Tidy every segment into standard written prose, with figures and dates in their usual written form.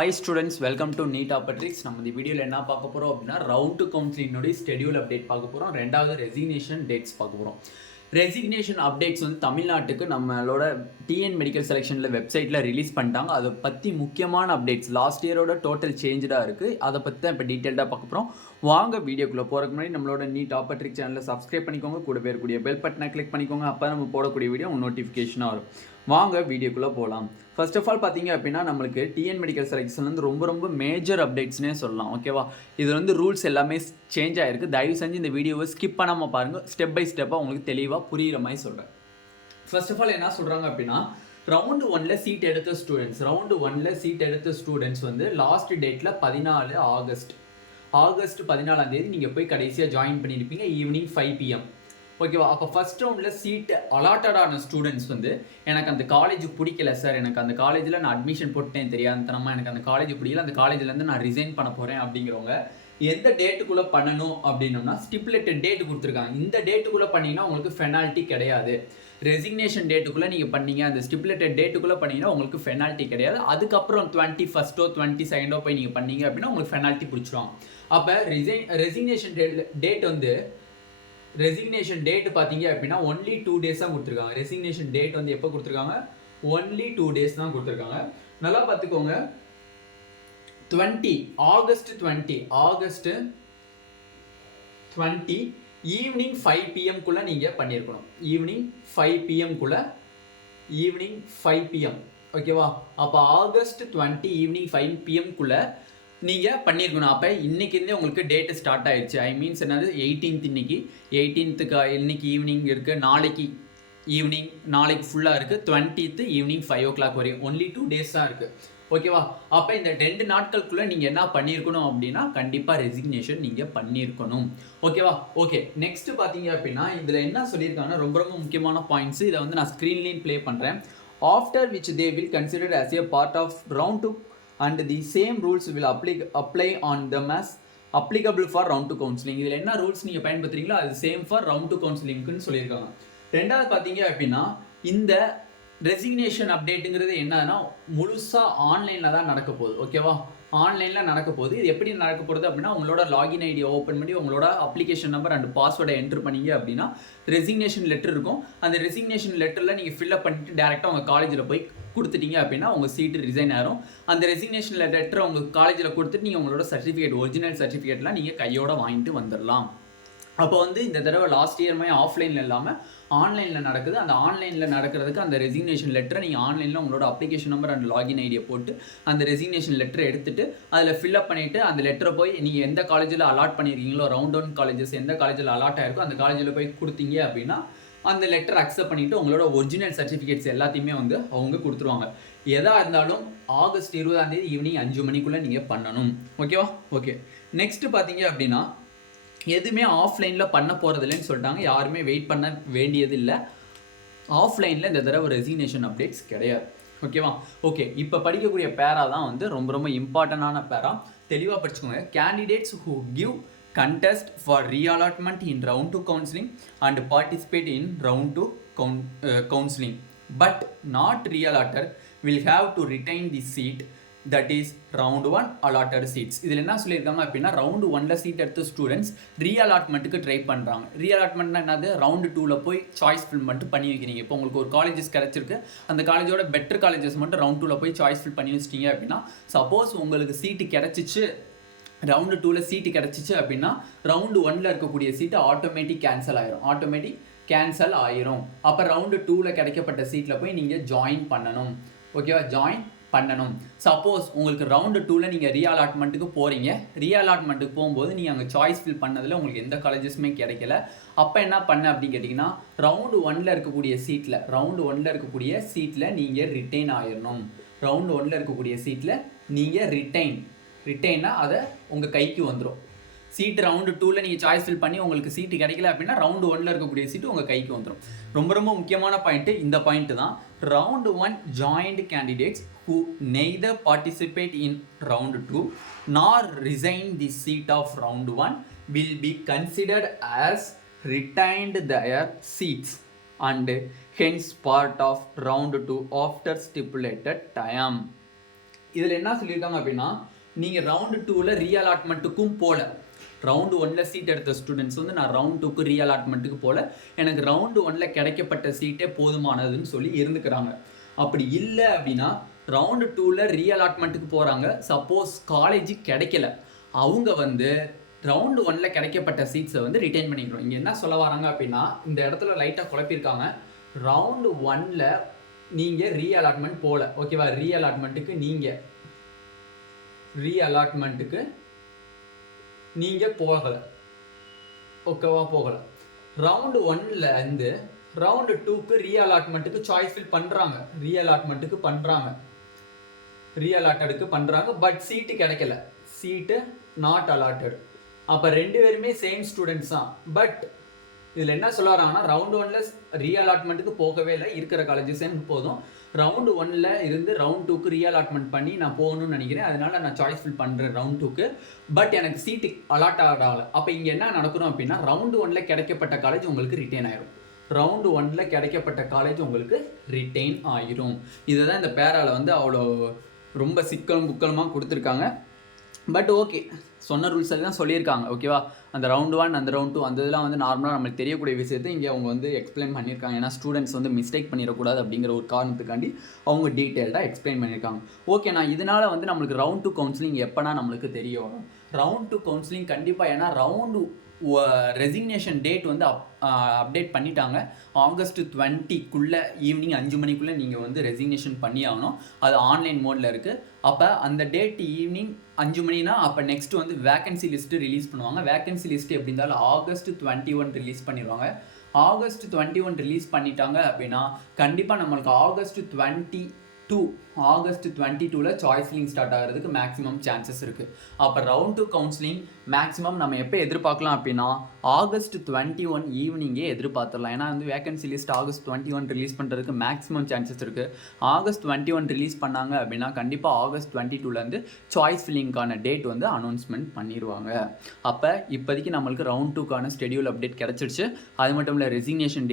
Hi students, welcome to Neet Opportunities. நம்ம இந்த வீடியோல என்ன பார்க்க போறோம் அப்படின்னா ரவுண்ட் கவுன்சிலிங்கோட ஸ்கெடியூல் அப்டேட் பார்க்க போறோம். ரெண்டாவது ரெசிக்னேஷன் டேட்ஸ் பார்க்க போறோம். ரெசிக்னேஷன் அப்டேட்ஸ் வந்து தமிழ்நாட்டுக்கு நம்மளோட டிஎன் மெடிக்கல் செலெக்ஷனில் வெப்சைட்டில் ரிலீஸ் பண்ணிட்டாங்க. அதை பற்றி முக்கியமான அப்டேட்ஸ் லாஸ்ட் இயரோட டோட்டல் சேஞ்சாக இருக்குது. அதை பற்றி தான் இப்போ டீட்டெயில்டாக பார்க்க போகிறோம். வாங்க வீடியோக்குள்ளே போகிறதுக்கு முன்னாடி நம்மளோட நீட் ஆப்பர்ட்ரிக் சேனலில் சப்ஸ்கிரைப் பண்ணிக்கோங்க. கூட இருக்கக்கூடிய பெல் பட்டனை கிளிக் பண்ணிக்கோங்க. அப்போ நம்ம போடக்கூடிய வீடியோ நோட்டிஃபிகேஷனாக வரும். வாங்க வீடியோக்குள்ளே போகலாம். ஃபர்ஸ்ட் ஆஃப் ஆல் பார்த்தீங்க அப்படின்னா நம்மளுக்கு டிஎன் மெடிக்கல் செலெக்ஷன் வந்து ரொம்ப மேஜர் அப்டேட்ஸ்னே சொல்லலாம். ஓகேவா, இது வந்து ரூல்ஸ் எல்லாமே சேஞ்ச் ஆகிருக்கு. தயவு செஞ்சு இந்த வீடியோவை ஸ்கிப் பண்ணாமல் பாருங்கள். ஸ்டெப் பை ஸ்டெப்பாக உங்களுக்கு தெளிவாக புரிகிற மாதிரி சொல்கிறேன். ஃபர்ஸ்ட் ஆஃப் ஆல் என்ன சொல்கிறாங்க அப்படின்னா ரவுண்டு ஒன்னில் சீட் எடுத்த ஸ்டூடெண்ட்ஸ் வந்து லாஸ்ட் டேட்டில் 14 ஆகஸ்ட் 14ஆம் தேதி நீங்கள் போய் கடைசியாக ஜாயின் பண்ணியிருப்பீங்க ஈவினிங் 5 PM. ஓகேவா, அப்போ ஃபஸ்ட் ரவுண்டில் சீட்டு அலாட்டடான ஸ்டூடெண்ட்ஸ் வந்து எனக்கு அந்த காலேஜ் பிடிக்கல சார், எனக்கு அந்த காலேஜில் நான் அட்மிஷன் போட்டேன் தெரியாதனமா, எனக்கு அந்த காலேஜ் பிடிக்கல, அந்த காலேஜ்லேருந்து நான் ரிசைன் பண்ண போகிறேன் அப்படிங்கிறவங்க எந்த டேட்டுக்குள்ளே பண்ணணும் அப்படின்னோம்னா ஸ்டிப்புலேட்டட் டேட்டு கொடுத்துருக்காங்க. இந்த டேட்டுக்குள்ளே பண்ணிங்கன்னா உங்களுக்கு பெனால்ட்டி கிடையாது. ரெசிக்னேஷன் டேட்டுக்குள்ளே நீங்கள் பண்ணீங்க, அந்த ஸ்டிப்புலேட்டட் டேட்டுக்குள்ளே பண்ணிங்கன்னா உங்களுக்கு பெனால்ட்டி கிடையாது. அதுக்கப்புறம் 21st 22nd போய் நீங்கள் பண்ணீங்க அப்படின்னா உங்களுக்கு பெனால்ட்டி பிடிச்சிருவாங்க. அப்போ ரெசிக்னேஷன் டேட் பார்த்தீங்க அப்படின்னா ஒன்லி 2 days தான் கொடுத்துருக்காங்க. ரெசிக்னேஷன் டேட் வந்து எப்போ கொடுத்துருக்காங்க? ஒன்லி 2 days தான் கொடுத்துருக்காங்க. நல்லா பார்த்துக்கோங்க. ஆகஸ்ட் 20 ஈவினிங் 5 PM குள்ள நீங்கள் பண்ணியிருக்கணும். Evening 5 PM. ஓகேவா, அப்போ ஆகஸ்ட் 20 ஈவினிங் 5 PM குள்ள நீங்கள் பண்ணியிருக்கணும். அப்போ இன்றைக்கிருந்தே உங்களுக்கு டேட்டு ஸ்டார்ட் ஆயிடுச்சு. ஐ மீன்ஸ் என்னது 18th இன்னைக்கு 18th இன்னைக்கு ஈவினிங் இருக்குது, நாளைக்கு ஈவினிங், நாளைக்கு ஃபுல்லாக இருக்குது, 20th ஈவினிங் 5 o'clock வரையும். ஒன்லி 2 days தான் இருக்குது. ஓகேவா, அப்போ இந்த 2 நாட்களுக்குள்ளே நீங்கள் என்ன பண்ணியிருக்கணும் அப்படின்னா கண்டிப்பாக ரெசிக்னேஷன் நீங்கள் பண்ணியிருக்கணும். ஓகேவா, ஓகே. நெக்ஸ்ட் பார்த்தீங்க அப்படின்னா இதில் என்ன சொல்லியிருக்காங்கன்னா ரொம்ப முக்கியமான பாயிண்ட்ஸ். இதை வந்து நான் ஸ்க்ரீன்லேயும் ப்ளே பண்ணுறேன். After which they will considered as a part of round 2 and the same rules will apply on them as applicable for round 2 counseling. இதில் என்ன ரூல்ஸ் நீங்கள் பயன்படுத்துறீங்களோ அது சேம் ஃபார் ரவுண்ட் 2 கவுன்சிலிங்க்குன்னு சொல்லியிருக்காங்க. ரெண்டாவது பார்த்தீங்க அப்படின்னா இந்த ரெசிக்னேஷன் அப்டேட்டுங்கிறது என்னன்னா முழுசாக ஆன்லைனில் தான் நடக்க போகுது. ஓகேவா, ஆன்லைனில் நடக்க போகுது. இது எப்படி நடக்க போகிறது அப்படின்னா உங்களோட லாகின் ஐடியை ஓப்பன் பண்ணி உங்களோட அப்ளிகேஷன் நம்பர் அண்ட் பாஸ்வேர்டை என்ட்ரு பண்ணிங்க அப்படின்னா ரெசிக்னேஷன் லெட்டர் இருக்கும். அந்த ரெசிக்னேஷன் லெட்டரில் நீங்கள் ஃபில்அப் பண்ணிட்டு டேரெக்டாக உங்கள் காலேஜில் போய் கொடுத்துட்டீங்க அப்படின்னா உங்கள் சீட்டு ரிசைன் ஆகும். அந்த ரெசிக்னேஷன் லெட்டரை உங்கள் காலேஜில் கொடுத்துட்டு நீங்கள் உங்களோட சர்டிஃபிகேட் ஒரிஜினல் சர்டிஃபிகேட்லாம் நீங்கள் கையோட வாங்கிட்டு வந்துடலாம். அப்போ வந்து இந்த தடவை லாஸ்ட் இயர் மாதிரி ஆஃப்லைனில் இல்லாமல் ஆன்லைனில் நடக்குது. அந்த ஆன்லைனில் நடக்கிறதுக்கு அந்த ரெசிக்னேஷன் லெட்டரை நீங்கள் ஆன்லைனில் உங்களோட அப்ளிகேஷன் நம்பர் அண்ட் லாகின் ஐடியை போட்டு அந்த ரெசிக்னேஷன் லெட்டரை எடுத்துகிட்டு அதில் ஃபில்அப் பண்ணிவிட்டு அந்த லெட்டரை போய் நீங்கள் எந்த காலேஜில் அலாட் பண்ணியிருக்கீங்களோ ரவுண்ட் 1 காலேஜஸ் எந்த காலேஜில் அலாட் ஆயிருக்கோ அந்த காலேஜில் போய் கொடுத்தீங்க அப்படின்னா அந்த லெட்டர் அக்செப்ட் பண்ணிவிட்டு உங்களோட ஒரிஜினல் சர்டிஃபிகேட்ஸ் எல்லாத்தையுமே வந்து அவங்க கொடுத்துருவாங்க. எதாக இருந்தாலும் ஆகஸ்ட் 20ஆம் தேதி ஈவினிங் 5 மணிக்குள்ளே நீங்கள் பண்ணணும். ஓகேவா, ஓகே. நெக்ஸ்ட்டு பார்த்தீங்க அப்படின்னா எதுவுமே ஆஃப்லைனில் பண்ண போகிறதில்லன்னு சொல்லிட்டாங்க. யாருமே வெயிட் பண்ண வேண்டியது இல்லை. ஆஃப்லைனில் இந்த தடவை ரெசிக்னேஷன் அப்டேட்ஸ் கிடையாது. ஓகேவா, ஓகே. இப்போ படிக்கக்கூடிய பேரா தான் வந்து ரொம்ப இம்பார்ட்டண்டான பேரா. தெளிவாக படிச்சுக்கோங்க. Candidates who give contest for reallotment in round 2 counseling and participate in round 2 counseling but not reallotted will have to retain the seat that is round 1 allotted seats. இதில் என்ன சொல்லியிருக்காங்க அப்படின்னா ரவுண்டு 1ல் சீட் எடுத்த ஸ்டூடெண்ட்ஸ் ரீஅலாட்மெண்ட்டுக்கு ட்ரை பண்ணுறாங்க. ரீஅலாட்மெண்ட்னா என்னது? Round 2ல் போய் சாய்ஸ் ஃபில் மட்டும் பண்ணி வைக்கிறீங்க. இப்போ உங்களுக்கு ஒரு காலேஜஸ் கிடச்சிருக்கு, அந்த காலேஜோட பெட்டர் காலேஜஸ் மட்டும் ரவுண்ட் 2ல் போய் சாய்ஸ் ஃபில் பண்ணி வச்சிட்டிங்க அப்படின்னா சப்போஸ் உங்களுக்கு சீட்டு கிடச்சிச்சு ரவுண்டு 2ல் சீட்டு கிடச்சிச்சு அப்படின்னா ரவுண்டு 1ல் இருக்கக்கூடிய சீட்டு ஆட்டோமேட்டிக் கேன்சல் ஆயிரும். அப்போ ரவுண்டு 2ல் கிடைக்கப்பட்ட சீட்டில் போய் நீங்கள் ஜாயின் பண்ணணும். ஓகேவா, ஜாயின் பண்ணணும். சப்போஸ் உங்களுக்கு ரவுண்டு 2ல் நீங்கள் ரீஅலாட்மெண்ட்டுக்கு போகிறீங்க, ரீஅலாட்மெண்ட்டுக்கு போகும்போது நீங்கள் அங்கே சாய்ஸ் ஃபில் பண்ணதில் உங்களுக்கு எந்த காலேஜஸுமே கிடைக்கல. அப்போ என்ன பண்ண அப்படின்னு கேட்டிங்கன்னா ரவுண்டு 1ல் இருக்கக்கூடிய சீட்டில் நீங்கள் ரிட்டைன் ஆயிடணும். ரவுண்டு 1ல் இருக்கக்கூடிய சீட்டில் நீங்கள் ரிட்டைன்னா அதை உங்கள் கைக்கு வந்துடும். சீட்டு ரவுண்டு 2ல் நீங்கள் சாய்ஸ் ஃபில் பண்ணி உங்களுக்கு சீட்டு கிடைக்கல அப்படின்னா ரவுண்டு 1ல் இருக்கக்கூடிய சீட்டு உங்கள் கைக்கு வந்துடும். ரொம்ப முக்கியமான பாயிண்ட்டு இந்த பாயிண்ட்டு தான். Round 1 joint candidates who neither participate in round 2 nor resign the seat of round 1 will be considered as retained their seats and hence part of round 2 after stipulated time. இதில் என்ன சொல்லியிருக்காங்க அப்படின்னா, நீங்கள் round 2ல் ரீஅலாட்மெண்ட்டுக்கும் போகல. Round 1ல் seat எடுத்த students வந்து நான் ரவுண்ட் 2க்கு ரீஅலாட்மெண்ட்டுக்கு போகல, எனக்கு ரவுண்டு 1ல் கிடைக்கப்பட்ட சீட்டே போதுமானதுன்னு சொல்லி இருந்துக்கிறாங்க. அப்படி இல்லை அப்படின்னா ரவுண்டு 2ல் ரீஅலாட்மெண்ட்டுக்கு போகிறாங்க. சப்போஸ் காலேஜ் கிடைக்கல, அவங்க வந்து ரவுண்டு 1ல் கிடைக்கப்பட்ட சீட்ஸை வந்து ரிட்டைன் பண்ணிக்கிறோம். இங்கே என்ன சொல்ல வராங்க அப்படின்னா, இந்த இடத்துல லைட்டாக குழப்பியிருக்காங்க. ரவுண்டு 1ல் நீங்கள் ரீஅலாட்மெண்ட் போகல, ஓகேவா? ரீஅலாட்மெண்ட்டுக்கு நீங்கள் போகலை, ஓகேவா? போகலை. ரவுண்டு 1ல் இருந்து ரவுண்டு 2க்கு ரீஅலாட்மெண்ட்டுக்கு சாய்ஸ் ஃபில் பண்ணுறாங்க, ரீஅலாட்டடுக்கு பண்ணுறாங்க. பட் சீட்டு கிடைக்கல, சீட்டு நாட் அலாட்டட். அப்போ 2 பேருமே சேம் ஸ்டூடெண்ட்ஸ் தான். பட் இதில் என்ன சொல்ல வராங்கன்னா, ரவுண்டு 1ல் ரீஅலாட்மெண்ட்டுக்கு போகவே இல்லை, இருக்கிற காலேஜஸ் போதும். ரவுண்டு 1ல் இருந்து ரவுண்ட் 2க்கு ரீஅலாட்மெண்ட் பண்ணி நான் போகணும்னு நினைக்கிறேன், அதனால நான் சாய்ஸ் ஃபில் பண்ணுறேன் ரவுண்ட் 2க்கு. பட் எனக்கு சீட்டு அலாட் ஆகலை. அப்போ இங்கே என்ன நடக்கணும் அப்படின்னா, ரவுண்டு 1ல் கிடைக்கப்பட்ட காலேஜ் உங்களுக்கு ரிட்டைன் ஆயிரும். ரவுண்டு 1ல் கிடைக்கப்பட்ட காலேஜ் உங்களுக்கு ரிட்டைன் ஆயிரும். இதுதான் இந்த பேரால் வந்து அவ்வளோ ரொம்ப புக்கலுமாக கொடுத்துருக்காங்க. பட் ஓகே, சொன்ன ரூல்ஸ் தான் சொல்லியிருக்காங்க, ஓகேவா? அந்த ரவுண்டு 1 அந்த ரவுண்ட் 2 அந்த இதெல்லாம் வந்து நார்மலாக நம்மளுக்கு தெரியக்கூடிய விஷயத்தை இங்கே அவங்க வந்து எக்ஸ்பிளைன் பண்ணியிருக்காங்க. ஏன்னா ஸ்டூடெண்ட்ஸ் வந்து மிஸ்டேக் பண்ணிடக்கூடாது அப்படிங்கிற ஒரு காரணத்துக்காண்டி அவங்க டீட்டெயில்டாக எக்ஸ்பிளைன் பண்ணியிருக்காங்க. ஓகே, நான் இதனால் வந்து நம்மளுக்கு ரவுண்ட் 2 கவுன்சிலிங் எப்போனா நம்மளுக்கு தெரிய வரும். ரவுண்ட் 2 கவுன்சிலிங் கண்டிப்பாக, ஏன்னா ரவுண்டு ரெசிக்னேஷன் டேட் வந்து அப்டேட் பண்ணிட்டாங்க. ஆகஸ்ட் 20க்குள்ளே ஈவினிங் 5 மணிக்குள்ளே நீங்கள் வந்து ரெசிக்னேஷன் பண்ணி ஆகணும். அது ஆன்லைன் மோடில் இருக்குது. அப்போ அந்த டேட் ஈவினிங் 5 மணினா அப்போ நெக்ஸ்ட் வந்து வேக்கன்சி லிஸ்ட்டு ரிலீஸ் பண்ணுவாங்க. வேக்கன்சி லிஸ்ட்டு எப்படி இருந்தாலும் ஆகஸ்ட் 21 ரிலீஸ் பண்ணிடுவாங்க. ஆகஸ்ட் 21 ரிலீஸ் பண்ணிட்டாங்க அப்படின்னா கண்டிப்பாக நம்மளுக்கு ஆகஸ்ட் 22ல் சாய்ஸ் ஃபில்லிங் ஸ்டார்ட் ஆகிறதுக்கு மேக்ஸிமம் சான்சஸ் இருக்குது. அப்போ ரவுண்ட் 2 கவுன்சிலிங் மேக்ஸிமம் நம்ம எப்போ எதிர்பார்க்கலாம் அப்படின்னா ஆகஸ்ட் 21 ஈவினிங்கே எதிர்பார்த்துடலாம். ஏன்னா வந்து வேகன்சி லிஸ்ட் ஆகஸ்ட் 21 ரிலீஸ் பண்ணுறதுக்கு மேக்ஸிமம் சான்சஸ் இருக்குது. ஆகஸ்ட் 21 ரிலீஸ் பண்ணாங்க அப்படின்னா கண்டிப்பாக ஆகஸ்ட் 22லேருந்து சாய்ஸ் ஃபில்லிங்கான டேட் வந்து அனௌன்ஸ்மெண்ட் பண்ணிடுவாங்க. அப்போ இப்போதைக்கு நம்மளுக்கு ரவுண்ட் 2க்கான ஸ்கெடியூல் அப்டேட் கிடச்சிருச்சு. அது மட்டும் இல்லை, ரெசிக்னேஷன்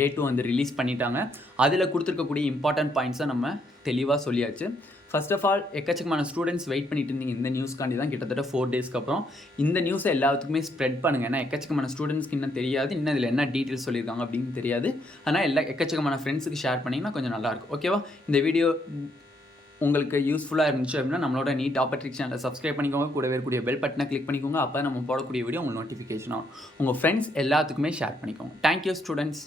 டேட்டும் வந்து ரிலீஸ் பண்ணிட்டாங்க. அதில் கொடுத்துருக்கக்கூடிய இம்பார்ட்டன்ட் பாயிண்ட்ஸை நம்ம தெளிவாக சொல்லியாச்சு. ஃபர்ஸ்ட் ஆஃப் ஆல், எக்கச்சக்கமான ஸ்டூடெண்ட்ஸ் வெயிட் பண்ணிட்டு இருந்தீங்க இந்த நியூஸ்க்காண்டி தான். கிட்டத்தட்ட 4 டேஸ்க்கு அப்புறம் இந்த நியூஸை எல்லாத்துக்குமே ஸ்ப்ரெட் பண்ணுங்கள். ஏன்னா எக்கச்சக்கமான ஸ்டூடெண்ட்ஸ்க்கு இன்னும் தெரியாது, இன்னும் இதில் என்ன டீட்டெயில்ஸ் சொல்லியிருக்காங்க அப்படின்னு தெரியாது. ஆனால் எக்கச்சக்கமான ஃப்ரெண்ட்ஸுக்கு ஷேர் பண்ணிங்கன்னா கொஞ்சம் நல்லாயிருக்கும், ஓகேவா? இந்த வீடியோ உங்களுக்கு யூஸ்ஃபுல்லாக இருந்துச்சு அப்படின்னா நம்மளோட நீட் ஆப்பர்ட்ரிக் சேனலை சப்ஸ்கிரைப் பண்ணிக்கோங்க. கூடவே கூடிய பெல் பட்டனை கிளிக் பண்ணிக்கோங்க. அப்போ நம்ம போடக்கூடிய வீடியோ உங்களுக்கு நோட்டிஃபிகேஷன் ஆகும். உங்கள் ஃப்ரெண்ட்ஸ் எல்லாத்துக்குமே ஷேர் பண்ணிக்கோங்க. Thank you students.